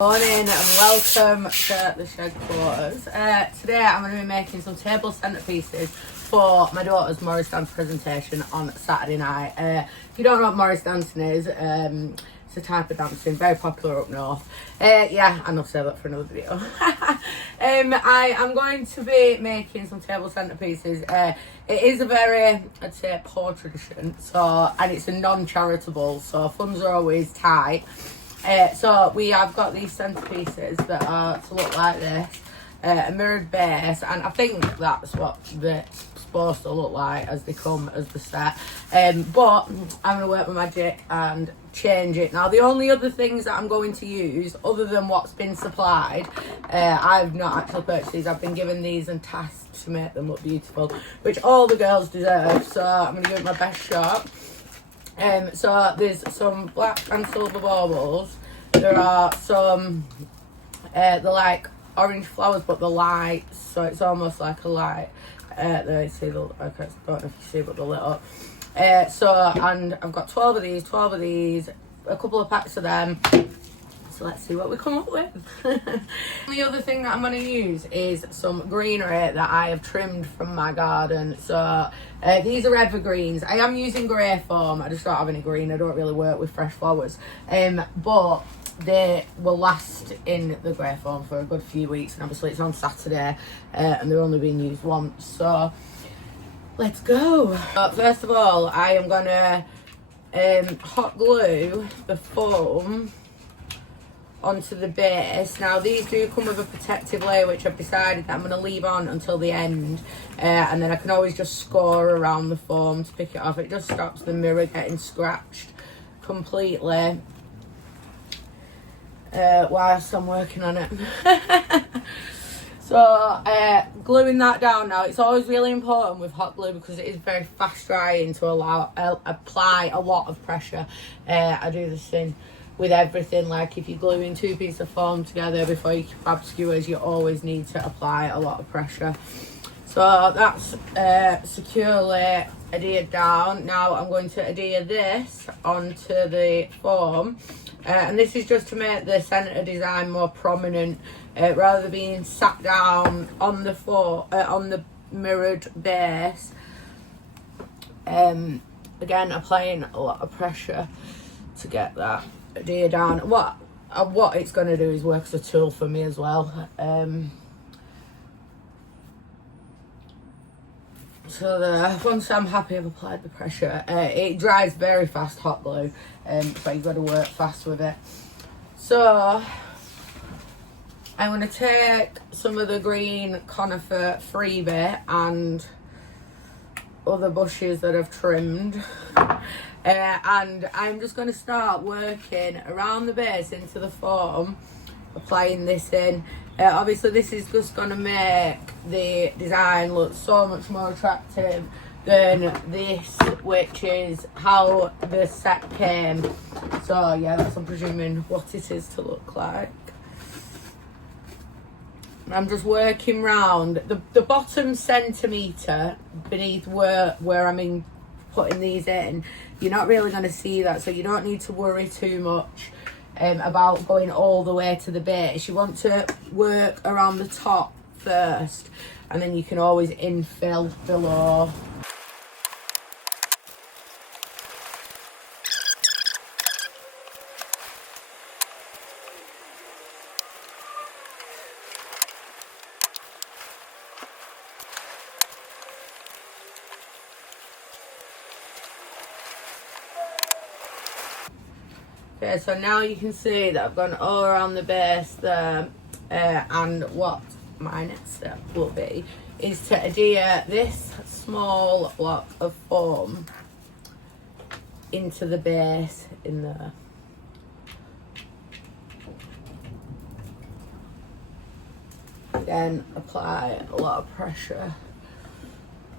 Morning and welcome to the shed quarters. Today I'm going to be making some table centerpieces for my daughter's Morris dance presentation on Saturday night. If you don't know what Morris dancing is, it's a type of dancing, very popular up north. Yeah, and I'll save that for another video. I am going to be making some table centerpieces. It is a very, I'd say, poor tradition, and it's a non-charitable, so funds are always tight. So we have got these centerpieces that are to look like this, a mirrored base, and I think that's what they're supposed to look like as they come as the set. But I'm going to work my magic and change it. Now the only other things that I'm going to use other than what's been supplied, I've not actually purchased these. I've been given these and tasked to make them look beautiful, which all the girls deserve, so I'm going to give it my best shot. So there's some black and silver baubles. There are some, they're like orange flowers, but the lights, so it's almost like a light. There you see the, okay, I don't know if you see, but they're lit up. And I've got 12 of these, a couple of packs of them. So let's see what we come up with. The other thing that I'm going to use is some greenery that I have trimmed from my garden. So these are evergreens. I am using grey foam. I just don't have any green. I don't really work with fresh flowers. But they will last in the grey foam for a good few weeks. And obviously it's on Saturday and they're only being used once. So let's go. First of all, I am going to hot glue the foam onto the base. Now these do come with a protective layer, which I've decided that I'm going to leave on until the end, and then I can always just score around the foam to pick it off. It just stops the mirror getting scratched completely whilst I'm working on it. So gluing that down now, it's always really important with hot glue because it is very fast drying to apply a lot of pressure. I do this thing with everything, like if you're gluing two pieces of foam together before you fab skewers, you always need to apply a lot of pressure. So that's securely adhered down. Now I'm going to adhere this onto the foam, and this is just to make the centre design more prominent, rather than being sat down on the on the mirrored base. Again, applying a lot of pressure to get that adhere down. What it's going to do is work as a tool for me as well. So there, once I'm happy I've applied the pressure, it dries very fast, hot glue, so you've got to work fast with it. So I'm going to take some of the green conifer freebie and other bushes that I've trimmed, and I'm just going to start working around the base into the foam, applying this in. Obviously this is just going to make the design look so much more attractive than this, which is how the set came. So yeah, that's, I'm presuming, what it is to look like. I'm just working round the bottom centimetre beneath where I'm putting these in. You're not really going to see that, so you don't need to worry too much about going all the way to the base. You want to work around the top first, and then you can always infill below. Okay, so now you can see that I've gone all around the base there, and what my next step will be is to adhere this small block of foam into the base in there. Again, apply a lot of pressure.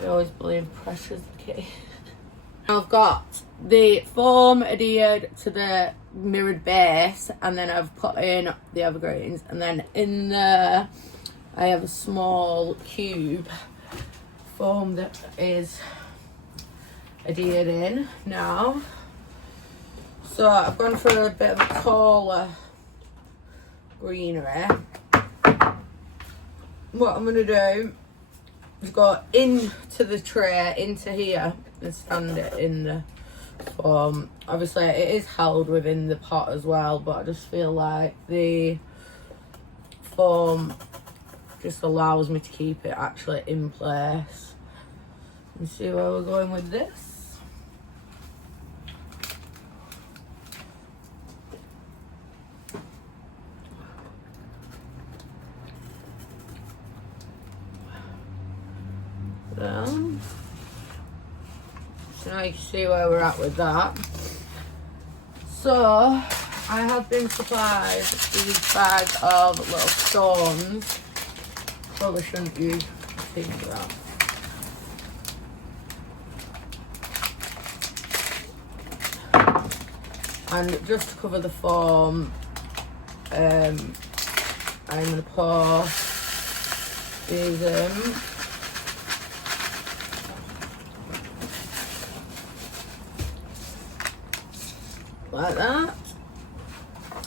I always believe pressure's the key. I've got the foam adhered to the mirrored base, and then I've put in the evergreens, and then in there I have a small cube foam that is adhered in now. So I've gone for a bit of a taller greenery, what I'm going to do is go into the tray, into here, and stand it in the foam. Obviously it is held within the pot as well, but I just feel like the foam just allows me to keep it actually in place. And see where we're going with this. So now you can see where we're at with that. So I have been supplied these bags of little stones. Probably shouldn't use things for that. And just to cover the foam, I'm going to pour these in. Like that.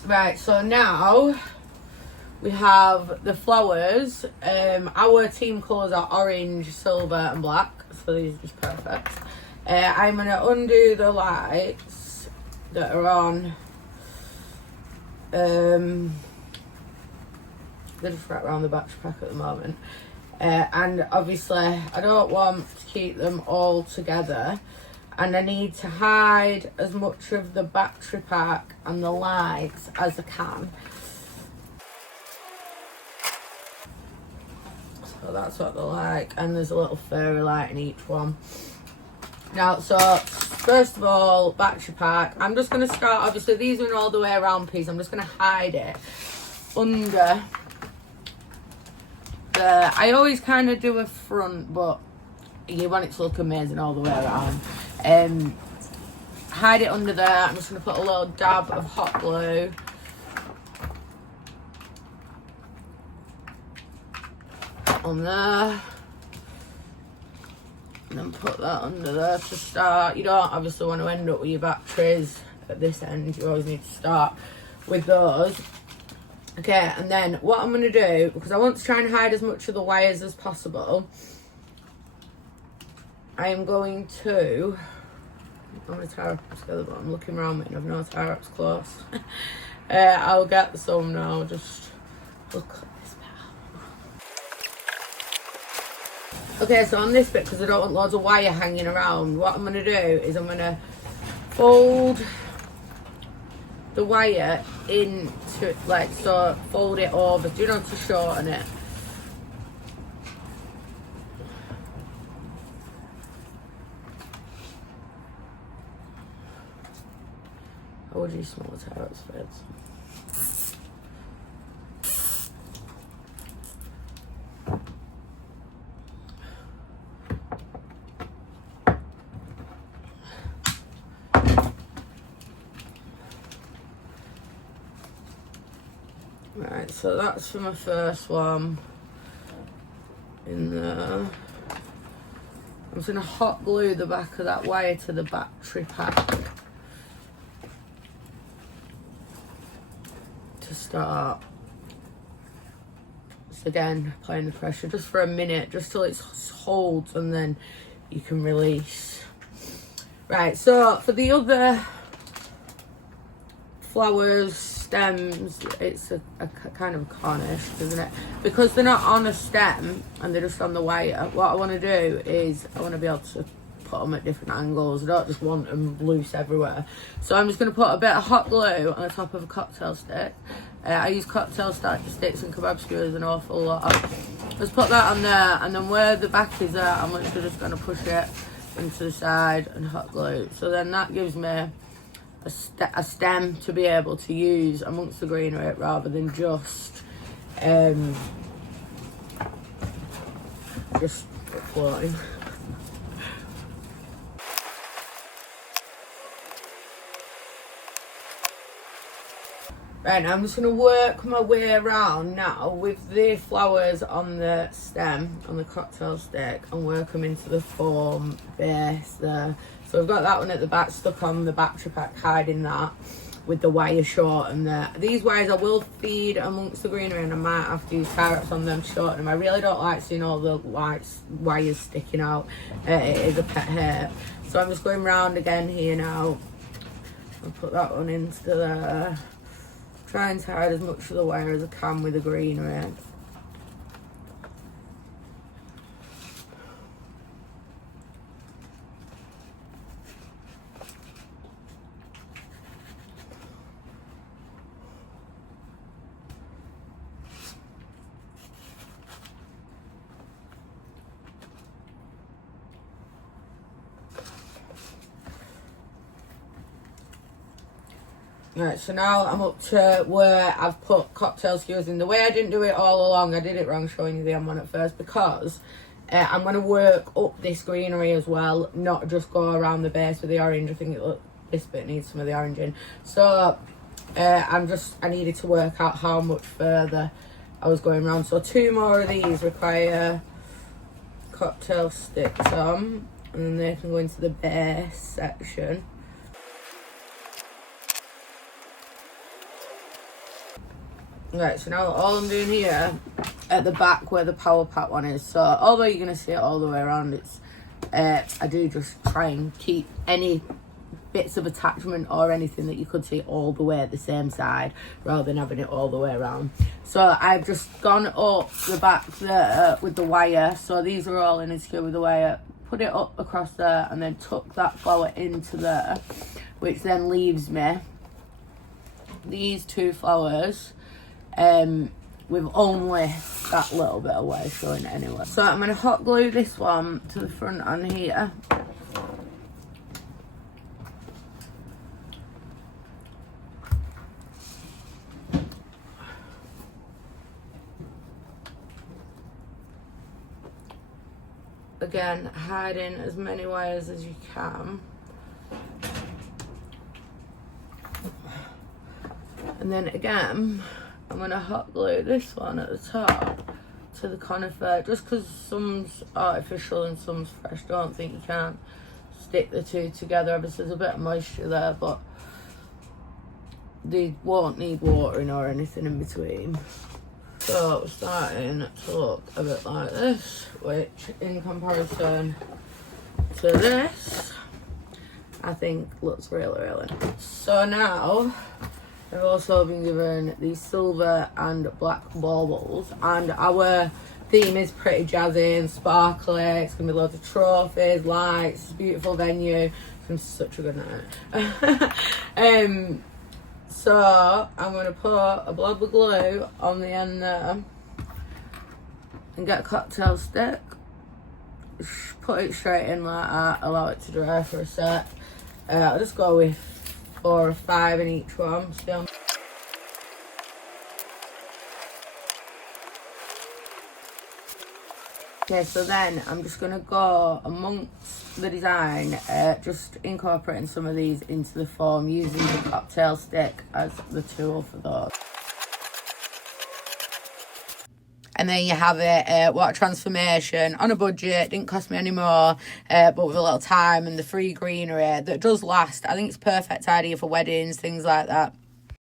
Right, so now we have the flowers. Our team colours are orange, silver and black, so these are just perfect. I'm going to undo the lights that are on. They're just right around the battery pack at the moment. And obviously I don't want to keep them all together. And I need to hide as much of the battery pack and the lights as I can. So that's what they're like. And there's a little fairy light in each one. Now, so first of all, battery pack. I'm just going to start, obviously these are an all the way around piece. I'm just going to hide it under the, I always kind of do a front, but you want it to look amazing all the way around. Hide it under there. I'm just going to put a little dab of hot glue. On there. And then put that under there to start. You don't obviously want to end up with your batteries at this end. You always need to start with those. Okay, and then what I'm going to do, because I want to try and hide as much of the wires as possible, I am going to, I'm going to tie up together, but I'm looking around me and I've no tie ups close. I'll get some now, just look at this bit. Okay, so on this bit, because I don't want loads of wire hanging around, what I'm going to do is I'm going to fold the wire into, like, so fold it over, do you know, to shorten it. I would use smaller tie-ups for it. Right, so that's for my first one in there. I'm just going to hot glue the back of that wire to the battery pack to start. So again, applying the pressure just for a minute, just till it holds, and then you can release. Right, so for the other flowers, stems, it's a kind of a cornice, isn't it? Because they're not on a stem and they're just on the wire, what I want to do is I want to be able to put them at different angles. I don't just want them loose everywhere. So I'm just going to put a bit of hot glue on the top of a cocktail stick. I use cocktail sticks and kebab skewers an awful lot. Just put that on there, and then where the back is at, I'm literally just going to push it into the side and hot glue. So then that gives me a stem to be able to use amongst the greenery rather than just floating. Right, now I'm just going to work my way around now with the flowers on the stem, on the cocktail stick, and work them into the foam base there. So I've got that one at the back stuck on the battery pack, hiding that. with the wire short and these wires I will feed amongst the greenery, and I might have to use tie wraps on them to shorten them. I really don't like seeing all the wires sticking out. It is a pet hate. So I'm just going round again here now. I'll put that one into there. Try and hide as much of the wire as I can with the greenery. Right, so now I'm up to where I've put cocktail skewers in. The way I didn't do it all along, I did it wrong showing you the M1 at first, because I'm going to work up this greenery as well, not just go around the base with the orange. I think this bit needs some of the orange in. So I needed to work out how much further I was going around. So 2 more of these require cocktail sticks on, and then they can go into the base section. Right, so now all I'm doing here at the back where the power pack one is, so although you're going to see it all the way around, it's I do just try and keep any bits of attachment or anything that you could see all the way at the same side, rather than having it all the way around. So I've just gone up the back there with the wire, so these are all in here with the wire, put it up across there, and then tuck that flower into there, which then leaves me these 2 flowers with only that little bit of wire showing anyway. So I'm going to hot glue this one to the front on here. Again, hiding as many wires as you can. And then again, I'm going to hot glue this one at the top to the conifer, just because some's artificial and some's fresh. Don't think you can stick the 2 together. Obviously there's a bit of moisture there, but they won't need watering or anything in between. So we're starting to look a bit like this, which in comparison to this, I think looks really, really nice. So now I've also been given these silver and black baubles, and our theme is pretty jazzy and sparkly. It's going to be loads of trophies, lights, beautiful venue. It's been such a good night. So I'm going to put a blob of glue on the end there and get a cocktail stick, put it straight in like that, allow it to dry for a sec. I'll just go with 4 or 5 in each one still. Okay, so then I'm just going to go amongst the design, just incorporating some of these into the form, using the cocktail stick as the tool for those. And then you have it, water transformation on a budget, didn't cost me any more, but with a little time and the free greenery that does last. I think it's a perfect idea for weddings, things like that.